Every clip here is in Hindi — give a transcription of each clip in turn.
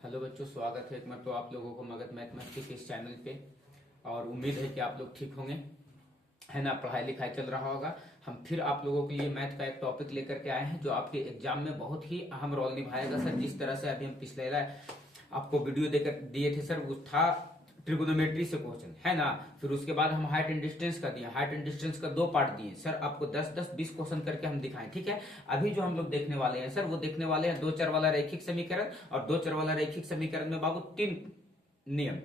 हेलो बच्चों, स्वागत है एक बार तो आप लोगों को मगध मैथमेटिक्स के इस चैनल पे। और उम्मीद है कि आप लोग ठीक होंगे, है ना। पढ़ाई लिखाई चल रहा होगा। हम फिर आप लोगों के लिए मैथ का एक टॉपिक लेकर के आए हैं जो आपके एग्जाम में बहुत ही अहम रोल निभाएगा सर। जिस तरह से अभी हम पिछले आपको वीडियो देकर दिए थे सर, वो था ट्रिगोनोमेट्री से क्वेश्चन, है ना। फिर उसके बाद हम हाइट एंड डिस्टेंस का दिए, हाइट एंड डिस्टेंस का 2 पार्ट दिए सर। आपको 10-10-20 क्वेश्चन करके हम दिखाएं, ठीक है। अभी जो हम लोग देखने वाले हैं सर, वो देखने वाले हैं 2 चर वाला रैखिक समीकरण। और 2 चर वाला रैखिक समीकरण में बाबू 3 नियम,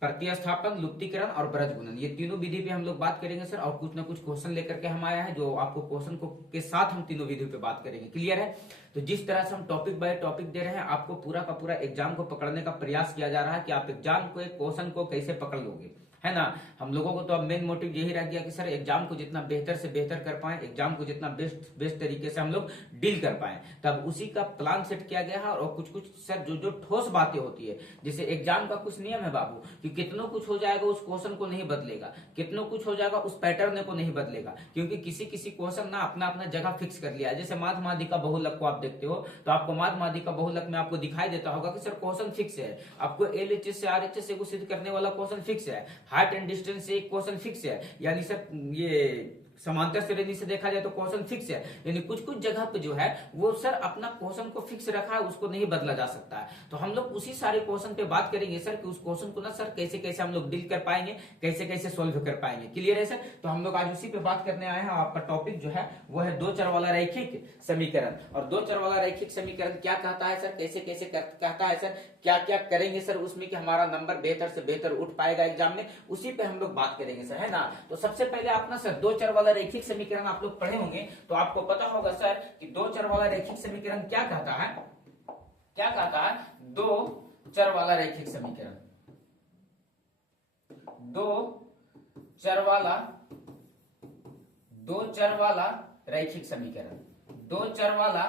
प्रतिस्थापन, लुप्तीकरण और ब्रज गुणन, ये तीनों विधि पे हम लोग बात करेंगे सर। और कुछ ना कुछ क्वेश्चन लेकर के हम आया है जो आपको क्वेश्चन को के साथ हम तीनों विधि पे बात करेंगे। क्लियर है। तो जिस तरह से हम टॉपिक बाय टॉपिक दे रहे हैं, आपको पूरा का पूरा एग्जाम को पकड़ने का प्रयास किया जा रहा है कि आप एग्जाम को एक क्वेश्चन को कैसे पकड़ लोगे, है ना। हम लोगों को तो अब मेन मोटिव यही रह गया कि सर एग्जाम को जितना बेहतर से बेहतर कर पाए, एग्जाम को जितना बेस्ट तरीके से हम लोग डील कर पाए, तब उसी का प्लान सेट किया गया है। और कुछ कुछ सर जो ठोस बातें होती है, जैसे एग्जाम का कुछ नियम है बाबू कि कितनों कुछ हो जाएगा उस क्वेश्चन को नहीं बदलेगा, कितनों कुछ हो जाएगा उस पैटर्न को नहीं बदलेगा, क्योंकि किसी किसी क्वेश्चन ना अपना अपना जगह फिक्स कर लिया है। जैसे माध माध्यिका बहुलक को आप देखते हो तो आपको माध माध्यिका बहुलक में आपको दिखाई देता होगा कि सर क्वेश्चन फिक्स है, आपको एलएचएस से आरएचएस को सिद्ध करने वाला क्वेश्चन फिक्स है, हाइट एंड डिस्टेंस से एक क्वेश्चन फिक्स है, यानी सर ये समांतर श्रेणी से देखा जाए तो क्वेश्चन फिक्स है। यानी कुछ कुछ जगह पे जो है वो सर अपना क्वेश्चन को फिक्स रखा है, उसको नहीं बदला जा सकता है। तो हम लोग उसी सारे क्वेश्चन पे बात करेंगे सर कि उस क्वेश्चन को ना सर कैसे कैसे हम लोग डील कर पाएंगे, कैसे कैसे सोल्व कर पाएंगे। क्लियर है सर। तो हम लोग आज उसी पे बात करने आए हैं। आपका टॉपिक जो है वो है 2 चर वाला रैखिक समीकरण। और 2 चर वाला रैखिक समीकरण क्या कहता है सर, कैसे कैसे कहता है सर, क्या क्या करेंगे सर उसमें कि हमारा नंबर बेहतर से बेहतर उठ पाएगा एग्जाम में, उसी पे हम लोग बात करेंगे सर, है ना। तो सबसे पहले आप ना सर 2 चर वाला रैखिक समीकरण आप लोग पढ़े होंगे तो आपको पता होगा सर कि 2 चर वाला रैखिक समीकरण क्या कहता है। क्या कहता है 2 चर वाला रैखिक समीकरण, 2 चर वाला रैखिक समीकरण, 2 चर वाला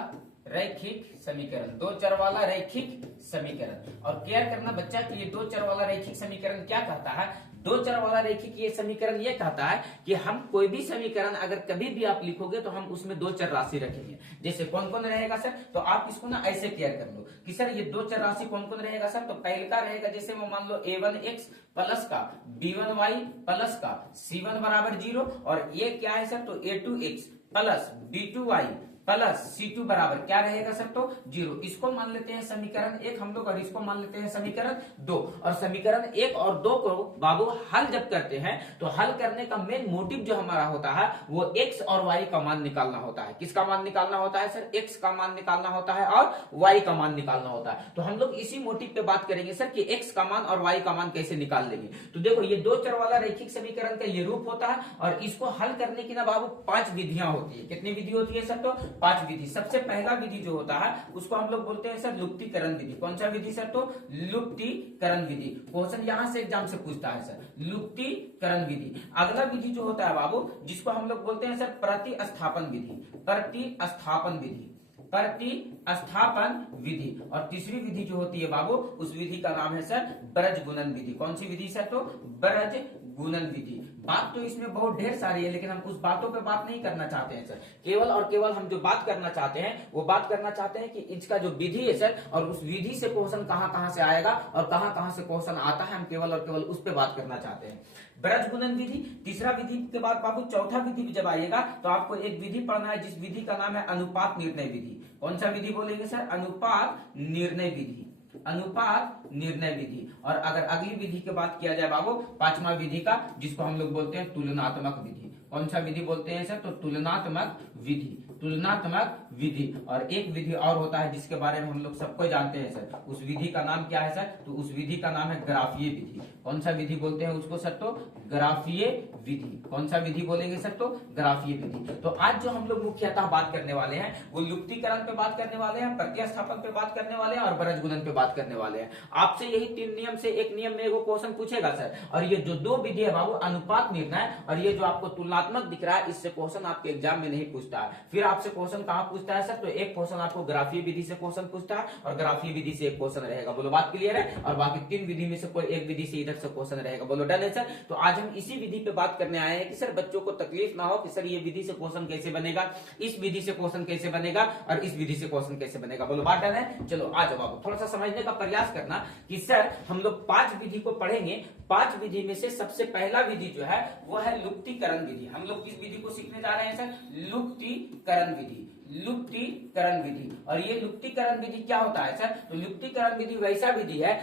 रैखिक समीकरण, 2 चर वाला रैखिक समीकरण। और केयर करना बच्चा कि ये 2 चर वाला रैखिक समीकरण क्या कहता है। 2 चर वाला रैखिक ये समीकरण ये कहता है कि हम कोई भी समीकरण अगर कभी भी आप लिखोगे तो हम उसमें 2 चर राशि रखेंगे। जैसे कौन कौन रहेगा सर, तो आप इसको ना ऐसे क्लियर कर लो कि सर ये 2 चर राशि कौन कौन रहेगा सर। तो पहले का रहेगा जैसे वो मान लो a1x प्लस का b1y प्लस का c1 बराबर 0, और ये क्या है सर, तो a2x plus b2y plus C2 बराबर क्या रहेगा सर, तो 0। इसको मान लेते हैं समीकरण 1 हम लोग, और इसको मान लेते हैं समीकरण 2। और समीकरण 1 और 2 को बाबू हल जब करते हैं तो हल करने का मेन मोटिव जो हमारा होता है वो x और y का मान निकालना होता है। किसका मान निकालना होता है सर, x का मान निकालना होता है और y का मान निकालना होता है। तो हम लोग इसी मोटिव पे बात करेंगे सर कि x का मान और y का मान कैसे निकाल लेंगे। तो देखो ये 2 चर वाला रैखिक समीकरण का ये रूप होता है, और इसको हल करने की ना बाबू 5 विधियां होती है। कितनी विधि होती है सर, तो 5 विधि। सबसे पहला विधि जो होता है उसको हम लोग बोलते हैं सर लुप्तीकरण विधि। कौन सा विधि सर, तो लुप्तीकरण विधि। क्वेश्चन यहां से एग्जाम से पूछता है सर, लुप्तीकरण विधि। अगला विधि जो होता है बाबू जिसको हम लोग बोलते हैं सर प्रतिस्थापन विधि, प्रतिस्थापन विधि, प्रतिस्थापन विधि। और तीसरी विधि जो होती है बाबू उस विधि का नाम है सर ब्रज गुणन विधि। कौन सी विधि सर, तो ब्रज गुणन विधि। बात तो इसमें बहुत ढेर सारी है, लेकिन हम उस बातों पे बात नहीं करना चाहते हैं सर। केवल और केवल हम जो बात करना चाहते हैं वो बात करना चाहते हैं कि इसका जो विधि है सर, और उस विधि से क्वेश्चन कहां कहां से आएगा और कहां कहां से क्वेश्चन आता है, हम केवल और केवल उस पे बात करना चाहते हैं। ब्रज गुणन विधि तीसरा विधि के बाद बाबू चौथा विधि जब आएगा तो आपको एक विधि पढ़ना है जिस विधि का नाम है अनुपात निर्णय विधि। कौन सा विधि बोलेंगे सर, अनुपात निर्णय विधि, अनुपात निर्णय विधि। और अगर अगली विधि की बात किया जाए बाबू 5वां विधि का, जिसको हम लोग बोलते हैं तुलनात्मक विधि। कौन सा विधि बोलते हैं सर, तो तुलनात्मक विधि, तुलनात्मक विधि। और एक विधि और होता है जिसके बारे में हम लोग सबको जानते हैं सर, उस विधि का नाम क्या है सर, तो उस विधि का नाम है ग्राफीय विधि। कौन सा विधि बोलते हैं उसको सर, तो ग्राफीय विधि। कौन सा विधि बोलेंगे सर, तो ग्राफीय विधि। तो आज जो हम लोग मुख्यतः बात करने वाले हैं वो लुप्तीकरण पे बात करने वाले हैं, प्रतिस्थापन पे बात करने वाले हैं और ब्रज गुणन पे बात करने वाले हैं। आपसे यही 3 नियम से एक नियम में एगो क्वेश्चन पूछेगा सर। और ये जो 2 विधि है बाबू अनुपात निर्णय और ये जो आपको तुलनात्मक दिख रहा है, इससे क्वेश्चन आपके एग्जाम में नहीं पूछता है। फिर आपसे क्वेश्चन कहां पूछता है सर, तो एक क्वेश्चन आपको ग्राफीय विधि से क्वेश्चन पूछता है और ग्राफीय विधि से एक क्वेश्चन रहेगा, बोलो बात क्लियर है, और बाकी 3 विधि में से कोई एक विधि से इधर से क्वेश्चन रहेगा, बोलो डन है सर। तो आज हम इसी विधि पे बात करने आए हैं कि सर बच्चों को तकलीफ ना हो कि सर ये विधि से क्वेश्चन कैसे बनेगा, इस विधि से क्वेश्चन कैसे बनेगा और इस विधि से क्वेश्चन कैसे बनेगा, बोलो बात डन है। चलो आ जाओ बाबू, थोड़ा सा समझने का प्रयास करना कि सर हम लोग 5 विधि को पढ़ेंगे। 5 विधि में से सबसे पहला विधि जो है वो है लुप्तीकरण विधि। हम लोग किस विधि को सीखने जा रहे हैं सर, लुप्तीकरण विधि, लुप्तीकरण विधि। और ये लुप्तीकरण विधि क्या होता है सर, तो लुप्तीकरण विधि वैसा विधि है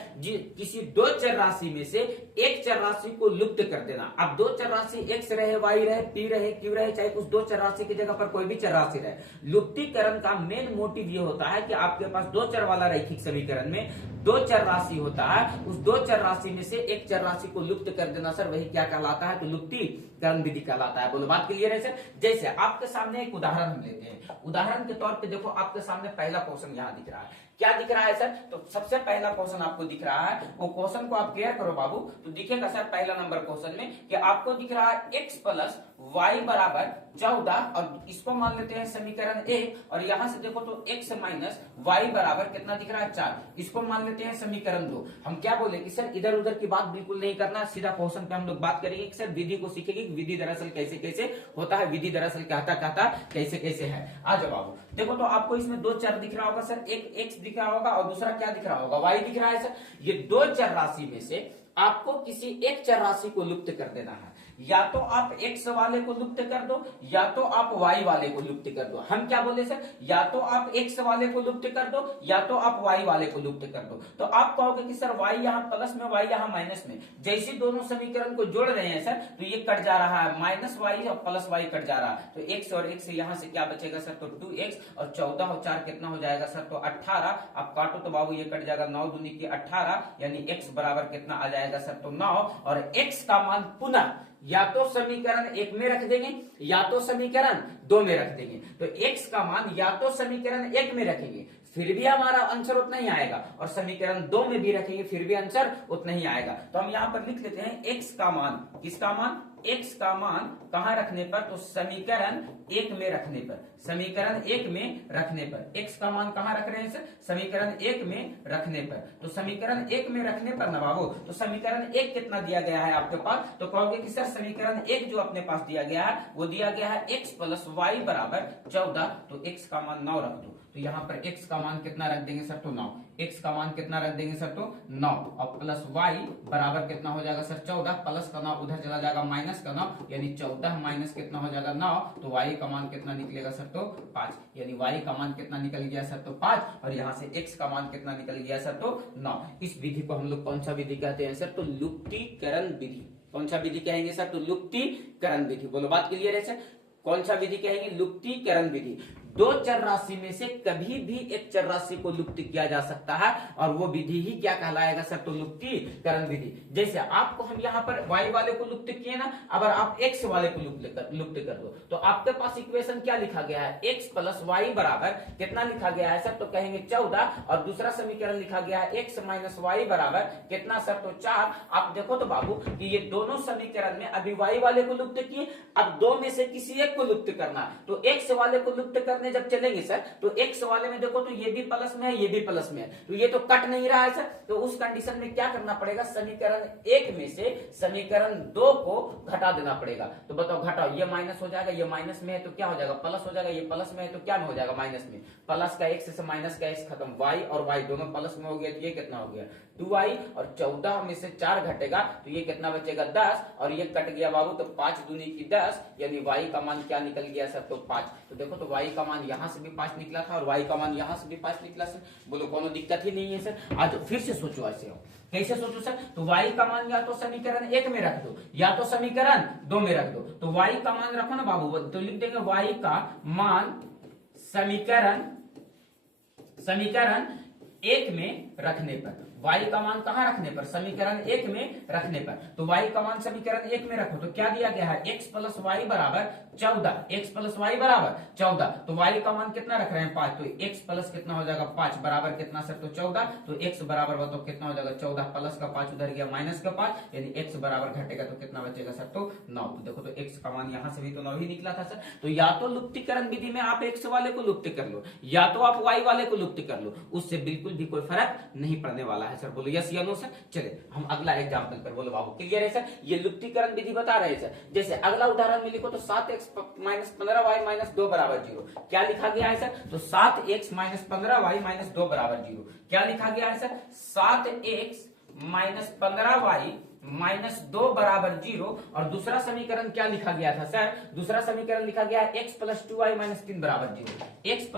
किसी 2 चर राशि में से एक चर राशि को लुप्त कर देना। अब 2 चर राशि x रहे, y रहे, p रहे, q रहे, चाहे उस 2 चर राशि की जगह पर कोई भी चर राशि रहे। लुप्तीकरण का मेन मोटिव ये होता है कि आपके पास 2 चर वाला रैखिक समीकरण में 2 चर राशि होता है, उस 2 चर राशि में से एक चर राशि को लुप्त कर देना सर, वही क्या कहलाता है, तो लुप्तीकरण विधि कहलाता है, बोलो बात क्लियर है सर। जैसे आपके सामने एक उदाहरण हम लेते हैं, उदाहरण के तौर पे देखो आपके सामने पहला क्वेश्चन यहाँ दिख रहा है, क्या दिख रहा है सर, तो सबसे पहला क्वेश्चन आपको दिख रहा है, वो क्वेश्चन को आप क्लियर करो बाबू, तो दिखेगा सर पहला नंबर क्वेश्चन में कि आपको दिख रहा है x प्लस वाई बराबर 14, और इसको मान लेते हैं समीकरण 1, और यहां से देखो तो x माइनस वाई बराबर कितना दिख रहा है 4, इसको मान लेते हैं समीकरण 2। हम क्या बोले कि सर इधर उधर की बात बिल्कुल नहीं करना, सीधा क्वेश्चन पे हम लोग बात करेंगे कि सर विधि को सीखेंगे कि विधि दरअसल कैसे कैसे होता है, विधि दरअसल कहता कैसे कैसे है। आ जाओ बाबू, देखो तो आपको इसमें 2 चर दिख रहा होगा सर, एक x दिख रहा होगा और दूसरा क्या दिख रहा होगा, y दिख रहा है सर। ये 2 चर राशि में से आपको किसी एक चर राशि को लुप्त कर देना है, या तो आप x वाले को लुप्त कर दो या तो आप y वाले को लुप्त कर दो। हम क्या बोले सर, या तो आप x वाले को लुप्त कर दो या तो आप y वाले को लुप्त कर दो। तो आप कहोगे कि सर y यहाँ प्लस में, y यहाँ माइनस में, जैसे दोनों समीकरण को जोड़ रहे हैं सर तो ये कट जा रहा है, माइनस वाई और प्लस वाई कट जा रहा है, तो x और x यहाँ से क्या बचेगा सर, तो 2x और 14 और 4 कितना हो जाएगा सर, तो 18। आप काटो तो बाबू ये कट जाएगा, 9 दूनी की 18, यानी x बराबर कितना आ जाएगा सर, तो 9। और x का मान पुनः या तो समीकरण 1 में रख देंगे या तो समीकरण 2 में रख देंगे। तो x का मान या तो समीकरण 1 में रखेंगे फिर भी हमारा आंसर उतना ही आएगा, और समीकरण 2 में भी रखेंगे फिर भी आंसर उतना ही आएगा। तो हम यहाँ पर लिख लेते हैं x का मान, किसका मान, x का मान कहां रखने पर, तो समीकरण 1 में रखने पर, समीकरण 1 में रखने पर x का मान कहां रख रहे हैं सर, समीकरण 1 में रखने पर। तो समीकरण 1 में रखने पर ना बाबू, तो समीकरण 1 कितना दिया गया है आपके पास, तो कहोगे कि सर समीकरण 1 जो अपने पास दिया गया है वो दिया गया है x प्लस वाई बराबर 14, तो x का मान 9 रख दो। तो यहाँ पर x का मान कितना रख देंगे सर, तो 9, x का मान कितना रख देंगे सर, तो 9, और प्लस y बराबर कितना हो जाएगा सर 14, प्लस का 9 उधर चला जाएगा माइनस का 9, यानी 14 माइनस कितना हो जाएगा 9, तो y का मान कितना निकलेगा सर, तो 5, यानी y का मान कितना निकल गया सर, तो 5, और यहाँ से x का मान कितना निकल गया सर, तो 9। इस विधि को हम लोग कौन सा विधि कहते हैं सर, तो लुप्तीकरण विधि। कौन सा विधि कहेंगे सर, तो लुप्तीकरण विधि, बोलो बात क्लियर है सर। कौन सा विधि कहेंगे, लुप्तीकरण विधि। 2 चर राशि में से कभी भी एक चर राशि को लुप्त किया जा सकता है, और वो विधि ही क्या कहलाएगा सर, तो लुप्तीकरण विधि। जैसे आपको हम यहाँ पर y वाले को लुप्त किए ना, अगर आप x वाले को लुप्त कर दो तो आपके पास इक्वेशन क्या लिखा गया है, x प्लस वाई बराबर कितना लिखा गया है सर, तो कहेंगे 14, और दूसरा समीकरण लिखा गया है x माइनस वाई बराबर कितना सर, तो 4। आप देखो तो बाबू कि ये दोनों समीकरण में अभी y वाले को लुप्त किए, अब 2 में से किसी एक को लुप्त करना, तो x वाले को लुप्त करने जब चलेंगे सर तो x वाले में देखो तो ये भी प्लस में है ये भी प्लस में है, तो ये तो कट नहीं रहा है सर, तो उस कंडीशन में क्या करना पड़ेगा, समीकरण 1 में से समीकरण 2 को घटा देना पड़ेगा। तो बताओ घटाओ, ये माइनस हो जाएगा, ये माइनस में है तो क्या हो जाएगा, प्लस हो जाएगा, ये प्लस में है तो क्या में हो जाएगा, माइनस में। प्लस का x से माइनस का x खत्म, y और y दोनों प्लस में हो गया, तो ये कितना हो गया 2y, और 14 में से 4 घटेगा तो ये कितना बचेगा 10, और ये कट गया बाबू तो 5 दूनी की 10, यानी y का मान क्या निकल गया सर, तो 5। तो देखो तो y का मान यहाँ से भी 5 निकला था और y का मान यहाँ से भी 5 निकला सर, बोलो कोनो दिक्कत ही नहीं है सर। आज फिर से सोचो, ऐसे हो कैसे सोचो सर, तो y का मान या तो समीकरण 1 में रख दो या तो समीकरण 2 में रख दो। तो y का मान रखो ना बाबू, तो लिख देंगे y का मान समीकरण एक में रखने पर, y का मान कहां रखने पर, समीकरण एक में रखने पर। तो y का मान समीकरण एक में रखो तो क्या दिया गया है, x प्लस वाई बराबर 14, x प्लस वाई बराबर 14। तो y का मान कितना रख रहे हैं 5, तो x प्लस कितना हो जाएगा 5 बराबर कितना सर, तो 14। तो x बराबर बताओ कितना हो जाएगा 14 प्लस का 5 उधर गया माइनस का 5, यानी x बराबर घटेगा तो कितना बचेगा सर, तो 9। तो देखो तो x का मान यहां से भी तो 9 ही निकला था सर। तो या तो लुप्तीकरण विधि में आप x वाले को लुप्त कर लो या तो आप y वाले को लुप्त कर लो, उससे बिल्कुल भी कोई फर्क नहीं पड़ने वाला है सर। बोलो यस या नो सर। चले हम अगला एग्जांपल पर, बोलो बाबू क्लियर है सर, ये लुप्तीकरण विधि बता रहे हैं सर। जैसे अगला उदाहरण में लिखो तो 7x माइनस 15y माइनस 2 बराबर 0, क्या लिखा गया है सर, तो 7x माइनस 15y माइनस 2 बराबर 0, क्या लिखा गया है sir, 7x minus 15y minus 2 बराबर 0। और दूसरा समीकरण क्या लिखा गया था सर, दूसरा समीकरण लिखा गया है x प्लस 2y माइनस 3 बराबर 0, x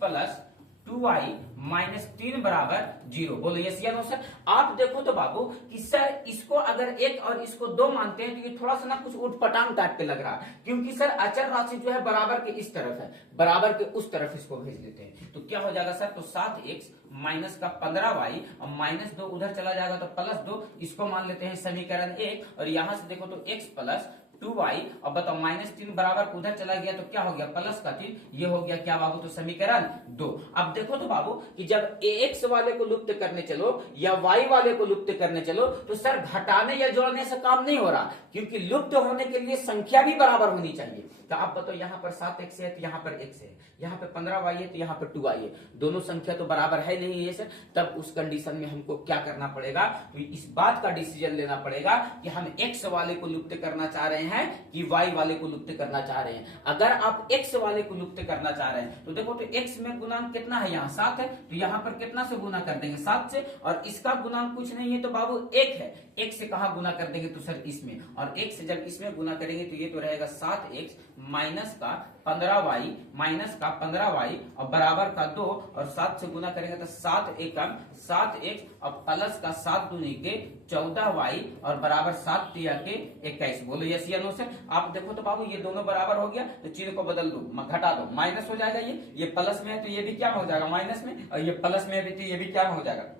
प्लस 2y माइनस 3 बराबर 0। बोलो यस या नो सर। आप देखो तो बाबू कि सर इसको अगर 1 और इसको 2 मानते हैं तो ये थोड़ा सा ना कुछ उठपटांग टाइप के लग रहा है, क्योंकि सर अचर राशि जो है बराबर के इस तरफ है, बराबर के उस तरफ इसको भेज देते हैं। तो क्या हो जाएगा सर, तो 7x माइनस का 15y और माइनस 2 उधर चला जाएगा तो प्लस 2, इसको मान लेते हैं समीकरण 1। और यहां से देखो तो x प्लस 2y और बताओ माइनस 3 बराबर उधर चला गया तो क्या हो गया प्लस का 3, ये हो गया क्या बाबू, तो समीकरण 2। अब देखो तो बाबू कि जब x वाले को लुप्त करने चलो या y वाले को लुप्त करने चलो तो सर घटाने या जोड़ने से काम नहीं हो रहा, क्योंकि लुप्त होने के लिए संख्या भी बराबर होनी चाहिए। तो आप बताओ यहाँ पर 7x है तो यहाँ पर x है, यहाँ पे 15y है तो यहाँ पर 2y है, दोनों संख्या तो बराबर है नहीं है सर। तब उस कंडीशन में हमको क्या करना पड़ेगा, तो इस बात का डिसीजन लेना पड़ेगा कि हम x वाले को लुप्त करना चाह रहे हैं कि y वाले को लुप्त करना चाह रहे हैं। अगर आप x वाले को लुप्त करना चाह रहे हैं तो देखो तो x में गुणांक कितना है, यहाँ 7 है, तो यहाँ पर कितना से गुना कर देंगे 7 से, और इसका गुणांक कुछ नहीं है तो बाबू 1 है, 1 से कहा गुना कर देंगे तो सर इसमें, और 1 से जब इसमें गुना करेंगे तो ये तो रहेगा 7x माइनस का 15y माइनस का 15y और बराबर का 2, और 7 से गुना करेंगे तो 7 एकम 7x और प्लस का 7 दूनी के 14y और बराबर 7 तिया के 21। बोलो यस या नो सर। आप देखो तो बाबू ये दोनों बराबर हो गया तो चिन्ह को बदल दो, घटा दो, माइनस हो जाएगा, ये प्लस में है तो ये भी क्या हो जाएगा माइनस में, और ये प्लस में भी तो ये भी क्या हो जाएगा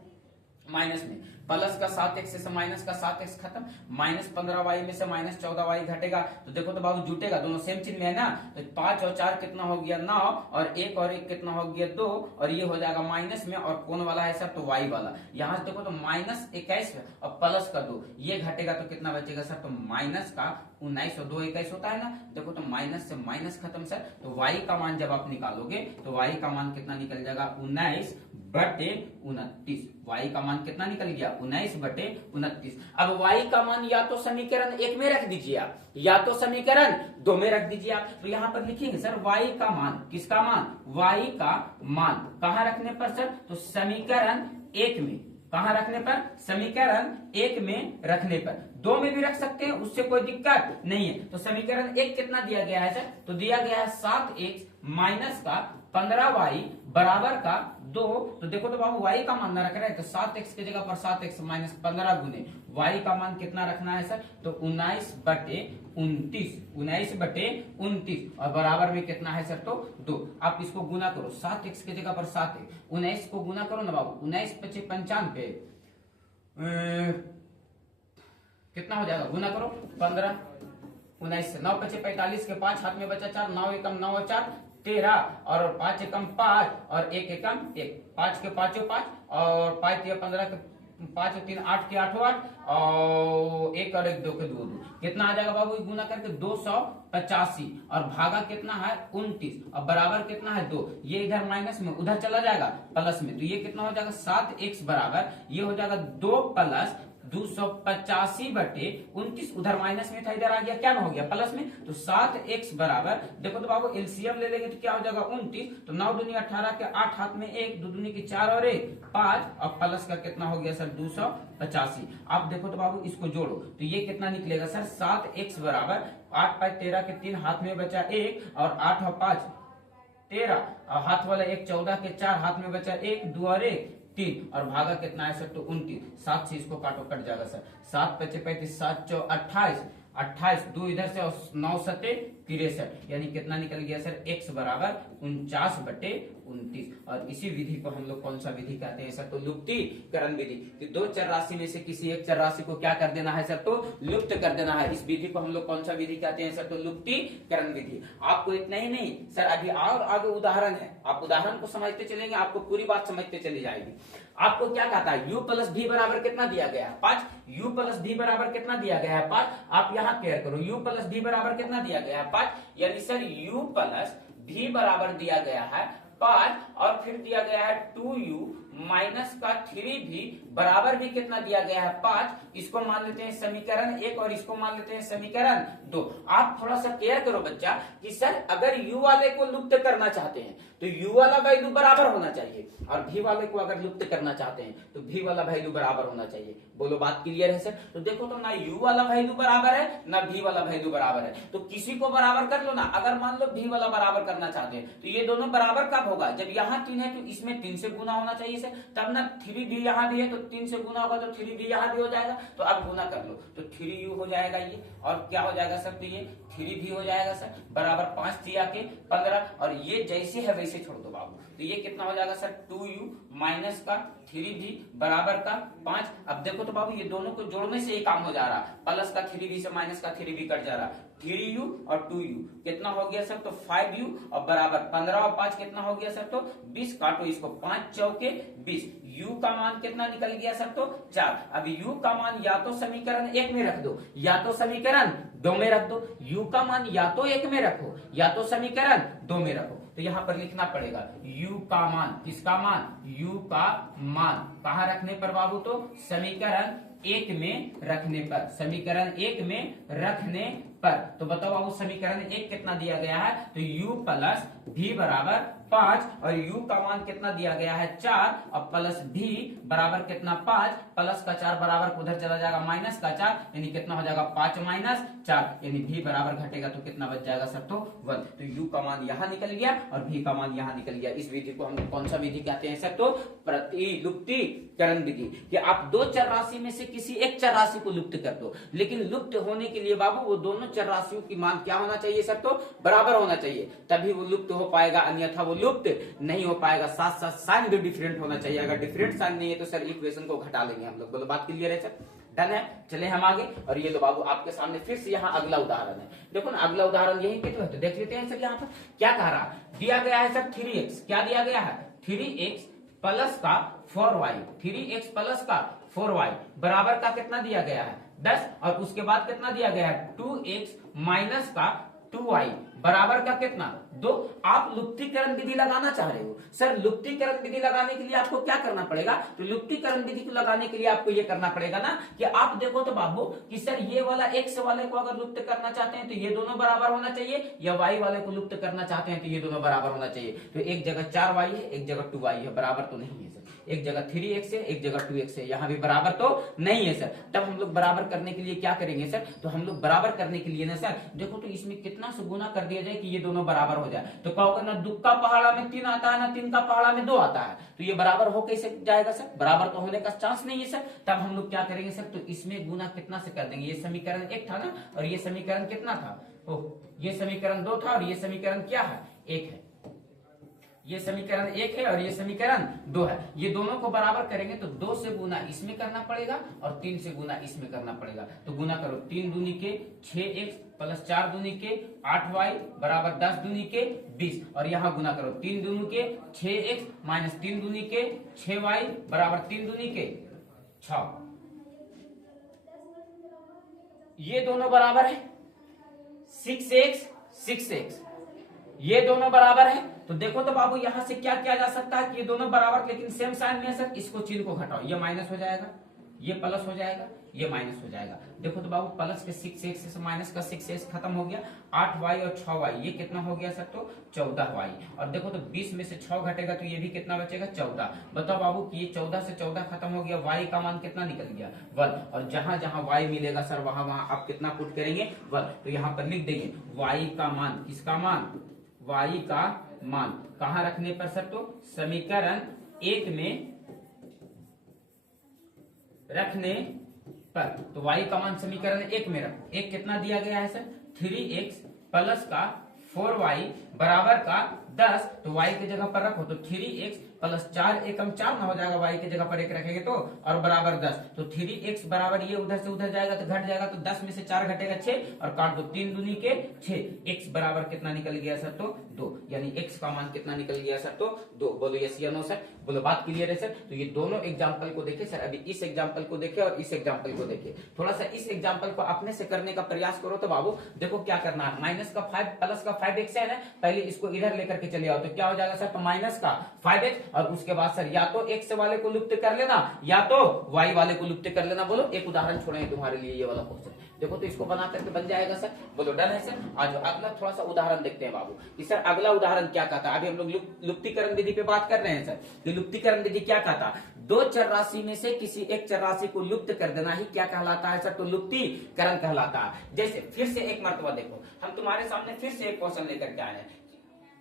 माइनस में। प्लस का 7x से माइनस का 7x खत्म, माइनस 15y में से माइनस 14y घटेगा, तो देखो तो बाबू जुटेगा, दोनों सेम चिन्ह में है ना। तो 5 और 4 कितना हो गया 9, और 1 और 1 कितना हो गया 2, और ये हो जाएगा माइनस में, और कौन वाला है सर, तो y वाला। यहां से देखो तो माइनस 21 और प्लस का 2, ये घटेगा तो कितना बचेगा सर, तो माइनस का 19 और 2 21 होता है ना। देखो तो माइनस से माइनस खत्म सर, तो y का मान जब आप निकालोगे तो y का मान कितना निकल जाएगा 19 बटे 29। y का मान कितना निकल गया 19 बटे 29। अब y का मान या तो समीकरण 1 में रख दीजिए आप, या तो समीकरण 2 में रख दीजिए आप। तो यहां पर लिखेंगे सर y का मान, किसका मान, y का मान कहां रखने पर सर, तो समीकरण 1 में, कहां रखने पर, समीकरण 1 में रखने पर। 2 में भी रख सकते हैं, उससे कोई दिक्कत नहीं है। तो समीकरण 1 कितना दिया गया है सर, तो दिया गया है 7x माइनस का 15y बराबर का 2। तो देखो तो बाबू y का मान ना रख रहे हैं तो 7x की जगह पर 7x माइनस 15 गुने y का मान कितना रखना है सर, तो 19 बटे 29, 19 बटे 29 और बराबर में कितना है सर, तो 2। आप इसको गुना करो, 7x की जगह पर 7x, 19 को गुना करो ना बाबू, 19 पचे 95 कितना हो जाएगा, गुना करो 15, 19 से 9 पचे 45 के 5 हाथ में बचा 4, 9 एकम 9 और 4 13, और 5 एकम 5 और 1 एकम 1, 5 के 5 5 और 5 या 15 के 5 और 3 8 के 8 8 और 1 और 1 2 के 2 2, कितना आ जाएगा बाबू गुना करके 285, और भागा कितना है 29 और बराबर कितना है 2, ये इधर माइनस में उधर चला जाएगा प्लस में, तो ये कितना हो जाएगा 7x बराबर, ये हो जाएगा 2 प्लस 285 बटे 29, उधर माइनस में था इधर आ गया क्या में हो गया प्लस में, तो 7x बराबर, देखो तो बाबू एलसीएम ले लेंगे तो क्या हो जाएगा 29, तो 9 दूनी 18 के 8 हाथ में 1, 2 दूनी की 4 और 1 5 और प्लस का कितना हो गया सर 285। आप देखो तो बाबू इसको जोड़ो तो ये कितना निकलेगा सर, 7x बराबर 8 5 13 के 3 हाथ में बचा 1 और 8 और 5 13 और हाथ वाला 1 14 के 4 हाथ में बचा 1 2 और 1 3 और भागा कितना है सर, तो 29। 7 से इसको काटो कट जाएगा सर, 7 पचे 35 7 चौ 28, 28 2 इधर से और 9 सते 63, यानी कितना निकल गया सर, x बराबर 49/29। और इसी विधि को हम लोग कौन सा विधि कहते हैं सर, तो लुप्तीकरण विधि। तो दो चर राशि में से किसी एक चर राशि को क्या कर देना है सर, तो लुप्त कर देना है। इस विधि को हम लोग कौन सा विधि कहते हैं सर, तो लुप्तीकरण विधि। आपको इतना ही नहीं सर, अभी और आगे उदाहरण है, आप उदाहरण को समझते चलेंगे, आपको पूरी बात समझते चली जाएगी। आपको क्या कहता है, u प्लस भी बराबर कितना दिया गया है, 5। u प्लस भी बराबर कितना दिया गया है, 5। आप यहाँ क्लियर करो, u प्लस भी बराबर कितना दिया गया है, 5। यानी सर u प्लस भी बराबर दिया गया है 5, और फिर दिया गया है 2u माइनस का 3v बराबर भी कितना दिया गया है, 5। इसको मान लेते हैं समीकरण 1 और इसको मान लेते हैं समीकरण 2। आप थोड़ा सा क्लियर करो बच्चा कि सर अगर u वाले को लुप्त करना चाहते हैं तो u वाला वैल्यू बराबर होना चाहिए, और v वाले को अगर लुप्त करना चाहते हैं तो v वाला वैल्यू बराबर होना चाहिए। बोलो बात क्लियर है सर। तो देखो तो ना u वाला वैल्यू बराबर है ना v वाला वैल्यू बराबर है, तो किसी को बराबर कर लो ना। अगर मान लो v वाला बराबर करना चाहते हैं तो ये दोनों बराबर कब होगा, जब यहाँ 3 है तो इसमें 3 से गुना होना चाहिए सर, तब ना 3 भी यहाँ भी है तो 3 से गुना होगा तो 3 भी यहाँ भी हो जाएगा। तो अब गुना कर लो तो 3u हो जाएगा ये, और क्या हो जाएगा सर, तो ये 3 भी हो जाएगा सर, बराबर 5 दिया के 15, और ये जैसे है वैसे छोड़ दो बाबू। तो ये कितना हो जाएगा सर, 2u माइनस का 3v बराबर का 5। अब देखो तो बाबू ये दोनों को जोड़ने से ये काम हो जा रहा, प्लस का 3v से माइनस का 3v कट जा रहा, 3u और 2u कितना हो गया सर, तो 5u और बराबर 15 और 5 कितना हो गया सर, तो 20। काटो इसको, 5 चौके 20। u का मान कितना निकल गया सर, तो 4। अब u का मान या तो समीकरण 1 में रख दो या तो समीकरण 2 में रख दो। u का मान या तो 1 में रखो या तो समीकरण 2 में रखो। तो यहाँ पर लिखना पड़ेगा u का मान, किसका मान, u का मान कहाँ रखने पर बाबू, तो समीकरण 1 में रखने पर, समीकरण 1 में रखने पर। तो बताओ बाबू समीकरण 1 कितना दिया गया है, तो u प्लस भी बराबर 5, और u का मान कितना दिया गया है 4, और प्लस भी बराबर कितना 5, प्लस का 4 बराबर उधर चला जाएगा माइनस का 4, यानी कितना हो जाएगा 5 माइनस 4, यानी भी बराबर घटेगा तो कितना बच जाएगा सर, तो 1। तो u का मान यहाँ निकल गया और v का मान यहाँ निकल गया। इस विधि को हम कौन सा विधि कहते हैं सर, तो प्रतिलुप्तीकरण विधि। कि आप दो चर राशि में से किसी एक चर राशि को लुप्त कर दो, लेकिन लुप्त होने के लिए बाबू वो दोनों चर राशियों की मान क्या होना चाहिए सर, तो बराबर होना चाहिए, तभी वो लुप्त हो पाएगा, अन्यथा वो लुप्त नहीं हो पाएगा। साथ साथ साइन भी डिफरेंट होना चाहिए, अगर डिफरेंट साइन नहीं है तो सर इक्वेशन को घटा लेंगे हम लोग। बोलो बात क्लियर है सर, डन है। चले हम आगे, और ये लो बाबू आपके सामने फिर से यहाँ अगला उदाहरण है। देखो ना अगला उदाहरण यही पे तो है, तो देख लेते हैं सर। यहाँ पर क्या कह रहा दिया गया है सर, 3x, क्या दिया गया है, 3x प्लस का 4y, 3x प्लस का 4y बराबर का कितना दिया गया है 10, और उसके बाद कितना दिया गया है 2x माइनस का 2y बराबर का कितना 2। आप लुप्तीकरण विधि लगाना चाह रहे हो सर। लुप्तीकरण विधि लगाने के लिए आपको क्या करना पड़ेगा, तो लुप्तीकरण विधि को लगाने के लिए आपको ये करना पड़ेगा ना कि आप देखो तो बाबू कि सर ये वाला x वाले को अगर लुप्त करना चाहते हैं तो ये दोनों बराबर होना चाहिए, या y वाले को लुप्त करना चाहते हैं तो ये दोनों बराबर होना चाहिए। तो एक जगह 4y है, एक जगह 2y है, बराबर तो नहीं है सर। एक जगह 3x है, एक जगह 2x है, यहाँ भी बराबर तो नहीं है सर। तब हम लोग बराबर करने के लिए क्या करेंगे सर, तो हम लोग बराबर करने के लिए ना सर देखो तो इसमें कितना से गुना कर दिया जाए कि ये दोनों बराबर हो जाए। तो क्या होगा ना, 2 का पहाड़ा में 3 आता है ना, 3 का पहाड़ा में 2 आता है, तो ये बराबर हो कैसे जाएगा सर, बराबर तो होने का चांस नहीं है सर। तब हम लोग क्या करेंगे सर, तो इसमें गुना कितना से कर देंगे, ये समीकरण 1 था ना, और ये समीकरण कितना था, ये समीकरण 2 था, और ये समीकरण क्या है 1 है। ये समीकरण 1 है और ये समीकरण 2 है। ये दोनों को बराबर करेंगे तो 2 से गुना इसमें करना पड़ेगा और 3 से गुना इसमें करना पड़ेगा। तो गुना करो, 3 दूनी के 6x प्लस 4 दूनी के 8y बराबर 10 दूनी के 20, और यहाँ गुना करो 3 दूनी के 6x माइनस 3 दूनी के 6y बराबर 3 दूनी के 6। ये दोनों बराबर है 6x 6x, ये दोनों बराबर है। तो देखो तो बाबू यहां से क्या किया जा सकता है कि ये दोनों बराबर लेकिन सेम साइन में है सर। इसको चिन्ह को घटाओ, ये माइनस हो जाएगा, ये प्लस हो जाएगा, ये माइनस हो जाएगा। देखो तो बाबू प्लस के 6x से माइनस का 6x खत्म हो गया, 8y और 6y ये कितना हो गया सर, तो 14y। और देखो तो 20 में से 6 घटेगा तो ये भी कितना बचेगा 14। बताओ बाबू कि ये 14 से 14 खत्म हो गया, y का मान कितना निकल गया 1, और जहां जहां y मिलेगा सर वहां वहां आप कितना पुट करेंगे 1। तो यहाँ पर लिख देंगे y का मान, किसका मान, y का मान कहां रखने पर सर, तो समीकरण 1 में रखने पर। तो y का मान समीकरण 1 में रखो। 1 कितना दिया गया है सर, 3x प्लस का 4y बराबर का 10, तो y की जगह पर रखो तो 3x प्लस 4 एकम 4 ना हो जाएगा, y की जगह पर 1 रखेंगे तो, और बराबर 10, तो 3x बराबर ये उधर से उधर जाएगा तो घट जाएगा, तो 10 में से 4 घटेगा 6 और काट दो, 3 दूनी के 6, x बराबर कितना निकल गया सर, तो 2, यानी x का मान कितना निकल गया सर, तो 2। बोलो यस या नो सर, बोलो बात क्लियर है सर। तो ये दोनों एग्जाम्पल को देखे सर, अभी इस एग्जाम्पल को देखे और इस एग्जाम्पल को देखे, थोड़ा सा इस एग्जाम्पल को अपने से करने का प्रयास करो। तो बाबू देखो क्या करना है, माइनस का 5 प्लस का 5x है ना, पहले इसको इधर लेकर के चले आओ तो क्या हो जाएगा सर, तो माइनस का 5x, और उसके बाद सर या तो x वाले को लुप्त कर लेना या तो y वाले को लुप्त कर लेना। बोलो एक उदाहरण छोड़े तुम्हारे लिए ये वाला क्वेश्चन, देखो तो इसको बना करके बन जाएगा सर। बोलो डन है सर। आज अगला थोड़ा सा उदाहरण देखते हैं बाबू कि सर अगला उदाहरण क्या कहता है। अभी हम लोग लुप्तीकरण विधि पे बात कर रहे हैं सर, कि लुप्तीकरण विधि क्या कहता है, दो चर राशि में से किसी एक चर राशि को लुप्त कर देना ही क्या कहलाता है सर, तो लुप्तीकरण कहलाता है। जैसे फिर से एक मर्तबा देखो, हम तुम्हारे सामने फिर से एक क्वेश्चन लेकर के आए हैं।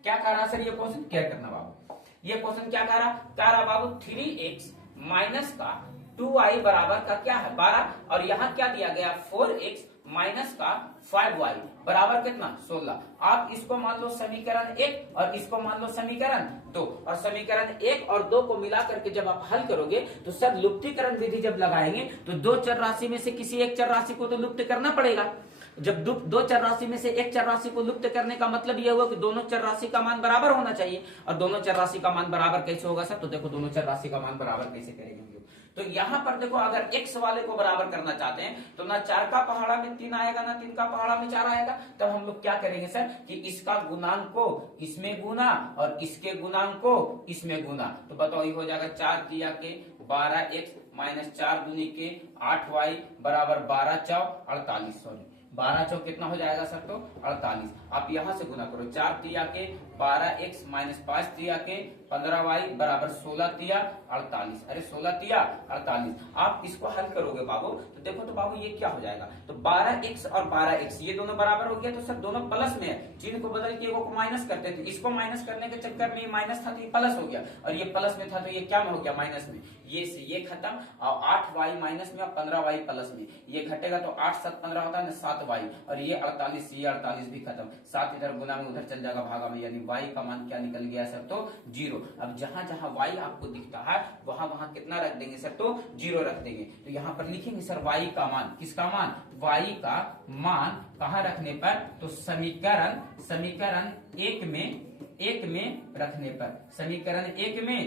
क्या कह रहा सर ये क्वेश्चन, क्या करना बाबू, ये क्वेश्चन क्या कह रहा बाबू, 3x माइनस का 2y बराबर का क्या है 12, और यहाँ क्या दिया गया 4x माइनस का 5y बराबर कितना 16। आप इसको मान लो समीकरण 1 और इसको मान लो समीकरण 2, और समीकरण 1 और 2 को मिला करके जब आप हल करोगे तो सर लुप्तीकरण विधि जब लगाएंगे तो दो चर राशि में से किसी एक चर राशि को तो लुप्त करना पड़ेगा। जब दो चर राशि में से एक चर राशि को लुप्त करने का मतलब यह हुआ कि दोनों चर राशि का मान बराबर होना चाहिए, और दोनों चर राशि का मान बराबर कैसे होगा सर, तो देखो दोनों चर राशि का मान बराबर कैसे करेंगे हम लोग। तो यहाँ पर देखो अगर x वाले को बराबर करना चाहते हैं तो ना 4 का पहाड़ा में 3 आएगा ना 3 का पहाड़ा में 4 आएगा, तब हम लोग क्या करेंगे सर कि इसका गुणांक को इसमें गुना और इसके गुणांक को इसमें गुना, तो बताओ ये हो जाएगा 4 तिया के 12x माइनस 4 दूनी के 8y बराबर 12 चौ 48, सॉरी 12 चौ कितना हो जाएगा सर, तो 48। आप यहां से गुना करो, 4 तिया के 12x माइनस 5 तिया के 15y बराबर 16 तिया 48, अरे 16 तिया 48। आप इसको हल करोगे बाबू तो देखो तो बाबू ये क्या हो जाएगा, तो 12x और 12x ये दोनों बराबर हो गया, तो सर दोनों प्लस में है, चिन्ह को बदल के को माइनस करते थे, इसको माइनस करने के चक्कर में ये माइनस था तो ये प्लस हो गया, और ये प्लस में था तो ये क्या में हो गया माइनस में, ये से ये खत्म, और 8y माइनस में और 15y प्लस में, ये घटेगा तो 8 7 15 होता है ना 7y, और ये 48, ये 48 भी खत्म, 7 इधर गुना में उधर चल जाएगा भागा में, यानी y का मान क्या निकल गया सर, तो 0। अब जहां जहां y आपको दिखता है वहां वहां कितना रख देंगे सर, तो 0 रख देंगे। तो यहाँ पर लिखेंगे सर y का मान, किसका मान, y का मान कहाँ रखने पर, तो समीकरण 1 में रखने पर, समीकरण 1 में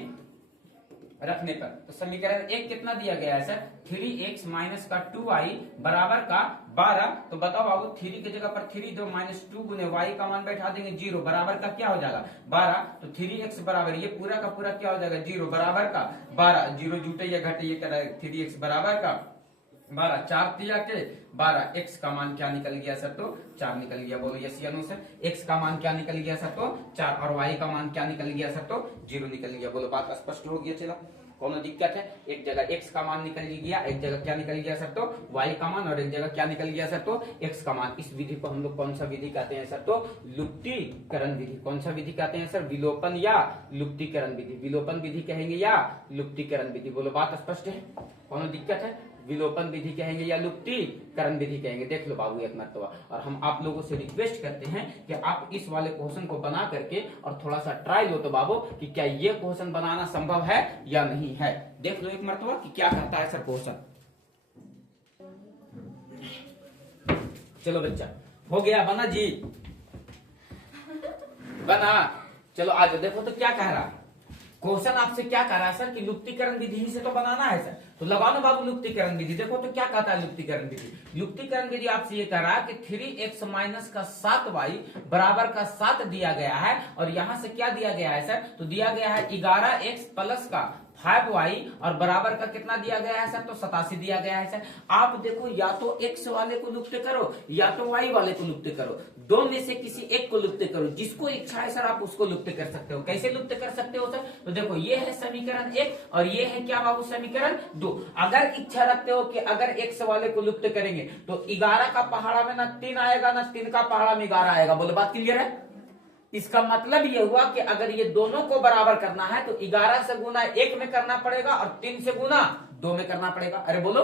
रखने पर, तो समीकरण 1 कितना दिया गया है सर, 3x माइनस का 2y बराबर का 12, तो बताओ बाबू 3 की जगह पर 3 दो माइनस 2 गुने y का मान बैठा देंगे 0 बराबर का क्या हो जाएगा 12, तो 3x बराबर ये पूरा का पूरा क्या हो जाएगा 0 बराबर का 12, 0 जुटे या घटे ये कर 3x बराबर का 12, 4 तिया के 12, x का मान क्या निकल गया सर, तो 4 निकल गया। बोलो यस या नो सर, x का मान क्या निकल गया सर, तो 4, और y का मान क्या निकल गया सर, तो 0 निकल गया। बोलो बात स्पष्ट हो गया, चलो कोनो दिक्कत है, एक जगह x का मान निकल गया, एक जगह क्या निकल गया सर, तो y का मान, और एक जगह क्या निकल गया सर, तो x का मान। इस विधि को हम लोग कौन सा विधि कहते हैं सर, तो लुप्तीकरण विधि। कौन सा विधि कहते हैं सर, विलोपन या लुप्तीकरण विधि, विलोपन विधि कहेंगे या लुप्तीकरण विधि। बोलो बात स्पष्ट है, कोनो दिक्कत है, विलोपन विधि कहेंगे या लुप्तीकरण विधि कहेंगे, देख लो बाबू एक मरतबा। और हम आप लोगों से रिक्वेस्ट करते हैं कि आप इस वाले क्वेश्चन को बना करके और थोड़ा सा ट्राई लो तो बाबू कि क्या ये क्वेश्चन बनाना संभव है या नहीं है, देख लो एक मरतबा कि क्या करता है सर क्वेश्चन। चलो बच्चा हो गया, बना जी, बना, चलो आज देखो तो क्या कह रहा है क्वेश्चन, आपसे क्या कह रहा है सर कि लुप्तीकरण विधि से तो बनाना है सर, तो लगाओ ना बाबू लुप्तीकरण विधि। देखो तो क्या कहता है लुप्तीकरण विधि, लुप्तीकरण विधि आपसे ये कह रहा है कि 3x माइनस का 7y बराबर का 7 दिया गया है, और यहां से क्या दिया गया है सर, तो दिया गया है 11x प्लस का 5y और बराबर का कितना दिया गया है सर, तो 87 दिया गया है सर। आप देखो या तो x वाले को लुप्त करो या तो y वाले को लुप्त करो, दो में से किसी एक को लुप्त करो, जिसको इच्छा है सर आप उसको लुप्त कर सकते हो। कैसे लुप्त कर सकते हो सर, तो देखो ये है समीकरण 1 और ये है क्या बाबू समीकरण 2। अगर इच्छा रखते हो कि अगर x वाले को लुप्त करेंगे तो 11 का पहाड़ा में ना 3 आएगा ना 3 का पहाड़ा में 11 आएगा। बोलो बात क्लियर है, इसका मतलब ये हुआ कि अगर ये दोनों को बराबर करना है तो 11 से गुना 1 में करना पड़ेगा और 3 से गुना 2 में करना पड़ेगा। अरे बोलो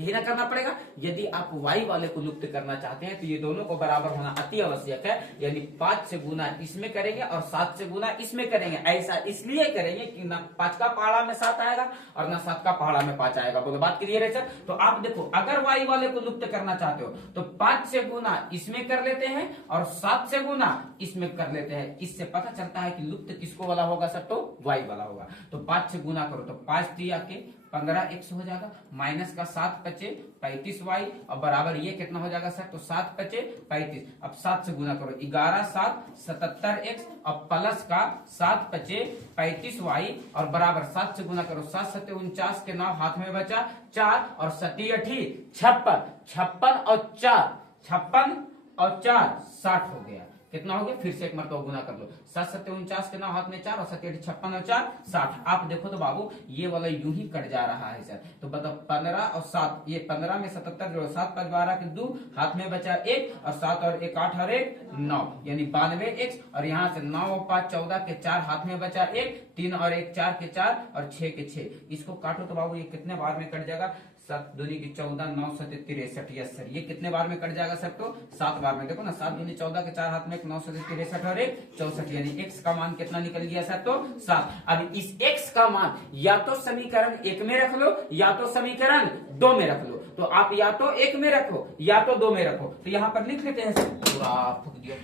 यही ना करना पड़ेगा। यदि आप y वाले को लुप्त करना चाहते हैं तो ये दोनों को बराबर होना अति आवश्यक है, यानी 5 से गुना इसमें करेंगे और 7 से गुना इसमें करेंगे। ऐसा इसलिए करेंगे कि ना 5 का पहाड़ा में 7 आएगा और ना 7 का पहाड़ा में 5 आएगा। बोलो बात क्लियर है सर। तो आप देखो, अगर y वाले को लुप्त करना चाहते हो तो 5 से गुना इसमें कर लेते हैं और 7 से गुना इसमें कर लेते हैं। इससे पता चलता है कि लुप्त किसको वाला होगा सर, तो y वाला होगा। तो 5 से गुना करो तो 5 दिया के 15x हो जाएगा, माइनस का 7 बचे 35y और बराबर ये कितना हो जाएगा सर, तो 7 बचे 35। अब 7 से गुना करो, 11 7 77x और प्लस का 7 बचे 35y और बराबर 7 से गुना करो, 7 7 49 के 9 हाथ में बचा 4 और 7 8 56, 56 और 4 60 हो गया। कितना हो गया, फिर से एक मरतबा गुना कर लो, 7 7 49 के 9 हाथ में 4 और 7 8 56 और 4 60। आप देखो तो बाबू ये वाला यूं ही कट जा रहा है सर। तो बताओ 15 और 7, ये 15 में 77 जोड़ो, 7 5 12 के 2 हाथ में बचा 1 और 7 और 1 8 और 1 9 यानी 92x और यहाँ से 9 और 5 14 के 4 हाथ में बचा 1, 3 और 1 4 के 4 और 6 के 6। इसको काटो तो बाबू ये कितने बार में कट जाएगा, 7 दूनी की 14 9 7 63। यस सर, ये कितने बार में कट जाएगा सर, तो 7 बार में। देखो ना 7 दूनी 14 के 4 हाथ में 9 7 63 और 1 64 यानी x का मान कितना निकल गया सर, तो 7। अब इस x का मान या तो समीकरण 1 में रख लो या तो समीकरण 2 में रख लो। तो आप या तो 1 में रखो या तो 2 में रखो। तो यहाँ पर लिख लेते हैं सर, पूरा फूक दिया,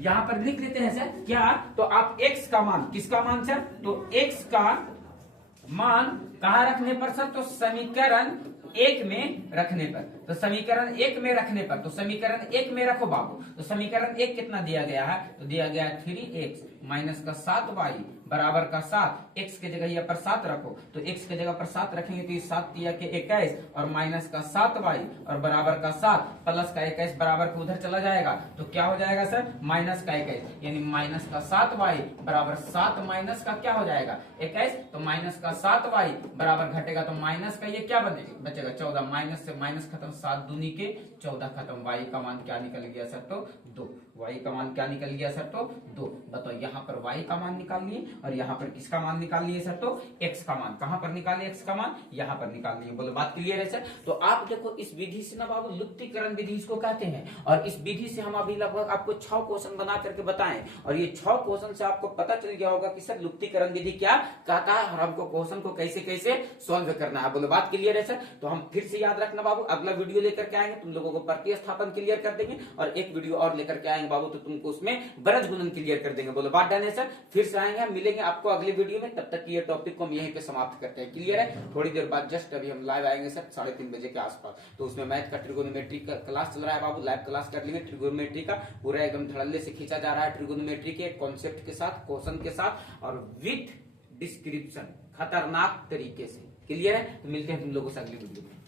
यहाँ पर लिख लेते हैं सर क्या, तो आप x का मान, किसका मान सर, तो x का मान कहाँ रखने पर सर, तो समीकरण 1 में रखने पर। तो समीकरण 1 में रखने पर, तो समीकरण 1 में रखो बाबू। तो समीकरण 1 कितना दिया गया है, तो दिया गया है 3x माइनस का 7y बराबर का 7। x के जगह यहाँ पर 7 रखो, तो x के जगह पर 7 रखेंगे तो ये 7 दिया के 21 और माइनस का 7y और बराबर का 7 प्लस का 21 बराबर का उधर चला जाएगा तो क्या हो जाएगा सर, माइनस का 21 यानी माइनस का 7y बराबर 7 माइनस का क्या हो जाएगा 21, तो माइनस का 7y बराबर घटेगा तो माइनस का ये क्या बचेगा 14, माइनस से माइनस खत्म, 7 दूनी के 14 खत्म। y का मान क्या निकल गया सर, तो 2। y का मान क्या निकल गया सर, तो 2। बताओ यहाँ पर y का मान निकाल लिए और यहाँ पर किसका मान निकाल लिए सर, तो x का मान। कहां पर निकालिए x का मान, यहाँ पर निकाल लिए। बोलो बात क्लियर है सर। तो आप देखो इस विधि से ना बाबू लुप्तीकरण विधि इसको कहते हैं, और इस विधि से हम अभी लगभग आपको 6 क्वेश्चन बना करके बताएं और ये 6 क्वेश्चन से आपको पता चल गया होगा कि सर लुप्तीकरण विधि क्या कहता है और हमको क्वेश्चन को कैसे कैसे सॉल्व करना है। बोलो बात क्लियर है सर। तो हम फिर से याद रखना बाबू, अगला वीडियो लेकर के आएंगे, तुम लोगों को प्रतिस्थापन क्लियर कर देंगे और एक वीडियो और लेकर के आएंगे बाबू, तो तुमको उसमें बरज गुणन क्लियर कर देंगे। बोलो बात डन है सर। फिर से आएंगे, हम मिलेंगे आपको अगले वीडियो में, तब तक ये टॉपिक को हम यहीं पे समाप्त करते हैं। क्लियर है। थोड़ी देर बाद जस्ट अभी हम लाइव आएंगे सर 3:30 बजे के आसपास, तो उसमें मैथ का ट्रिगोनोमेट्री का क्लास चल रहा है बाबू, लाइव क्लास कर लेंगे। ट्रिगोनोमेट्री का पूरा एकदम धड़ल्ले से खींचा जा रहा है, ट्रिगोनोमेट्री के कॉन्सेप्ट के साथ, क्वेश्चन के साथ और विथ डिस्क्रिप्शन खतरनाक तरीके से। क्लियर है। तो मिलते हैं तुम लोगों से अगली वीडियो में।